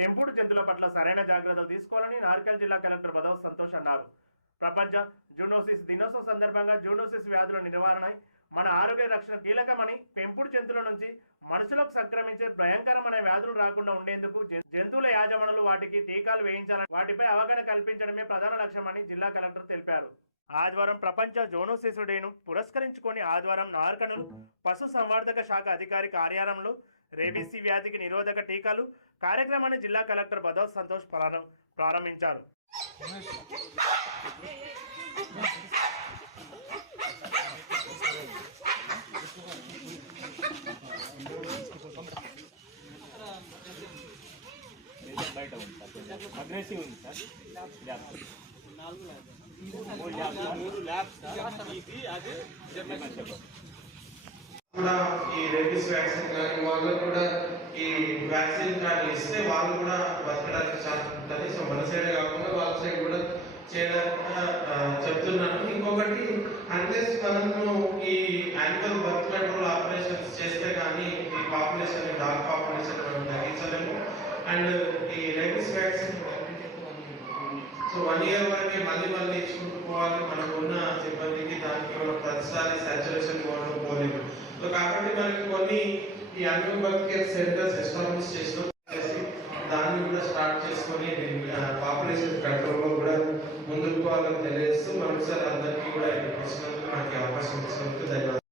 పెంపుడు జంతువుల పట్ల సరైన జాగ్రత్తలు తీసుకోవాలని నార్కల్ జిల్లా కలెక్టర్ బదవ్ సంతోష్ అన్నారు. ప్రపంచ జూనోసిస్ దినోత్సవం సందర్భంగా జూనోసిస్ వ్యాధుల నివారణ మన ఆరోగ్య రక్షణ కీలకమని పెంపుడు జంతువుల నుంచి మనుషులకు సంక్రమించే భయంకరమైన వ్యాధులు రాకుండా ఉండేందుకు జంతువుల యాజమానులు వాటికి టీకాలు వేయించాలని వాటిపై అవగాహన కల్పించడమే ప్రధాన లక్ష్యమని జిల్లా కలెక్టర్ తెలిపారు. ఆదివారం ప్రపంచ జోనోసిస్ డేను పురస్కరించుకొని ఆదివారం నార్కనూరు పశు సంవర్ధక శాఖ అధికారి కార్యాలయంలో రేబీసీ వ్యాధికి నిరోధక టీకాలు కార్యక్రమాన్ని జిల్లా కలెక్టర్ బదవ్ సంతోష్ ప్రారం- ప్రారంభించారు. బయట ఉంది సార్ కొంచెం అగ్రెసివ్ ఉంది సార్ ల్యాబ్ మూడు ల్యాబ్ సార్ మూడు ల్యాబ్ సార్ ఇది అది కూడా ఈ రేబీస్ వ్యాక్సిన్ కానీ వాళ్ళు కూడా ఈ వ్యాక్సిన్ కానీ ఇస్తే వాళ్ళు కూడా బతకడానికి ఛాన్స్ ఉంటుంది. సో మన సైడ్ కాకుండా వాళ్ళ సైడ్ కూడా చేయడానికి చెప్తున్నాను. ఇంకొకటి అన్లెస్ మనము ఈ యానిమల్ బర్త్ కంట్రోల్ ఆపరేషన్స్ చేస్తే కానీ ఈ పాపులేషన్ డాగ్ పాపులేషన్ మనం తగ్గించలేము. అండ్ ఈ rabies vaccine so one year వరకే మళ్ళీ మళ్ళీ ఇచ్చుకుంటూ పోవాలి. మనకున్న సిబ్బందికి దానికి మనం ప్రతిసారి కొన్ని ఈ అన్యూ బర్త్ కేర్ సెంటర్స్ ఎస్టాబ్లిష్ చేసిన దాన్ని కూడా స్టార్ట్ చేసుకొని పాపులేషన్ కంట్రోల్లో కూడా ముందుకు పోవాలని తెలియజేస్తూ మరొకసారి అందరికీ కూడా ఇక్కడ వచ్చినందుకు నాకు అవకాశం ఇచ్చినందుకు ధన్యవాదాలు.